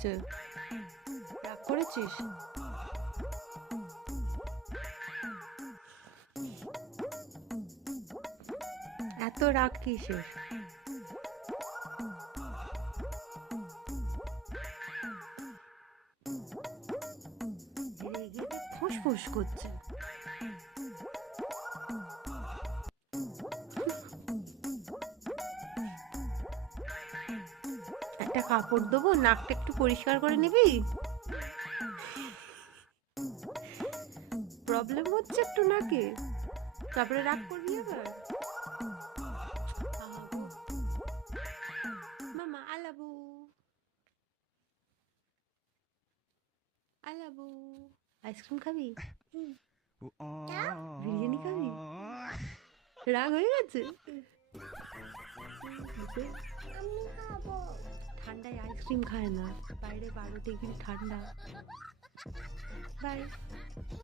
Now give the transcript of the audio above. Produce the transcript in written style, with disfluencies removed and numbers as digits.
হচ্ছে? রাগ করেছিস? এত রাগ কিসের? রেগে ফুসফুস করছে। একটা কাপড় দেবো, নাকটা একটু পরিষ্কার করে নিবি? প্রবলেম হচ্ছে একটু নাকে, তারপরে রাগ করবি আবার। মামা আলাবু আলাবু, আইসক্রিম খাবি? বিরিয়ানি খাবি? রাগ হয়ে গেছে? ঠান্ডায় আইসক্রিম খায় না, বাইরে 12 ডিগ্রি ঠান্ডা। বাই।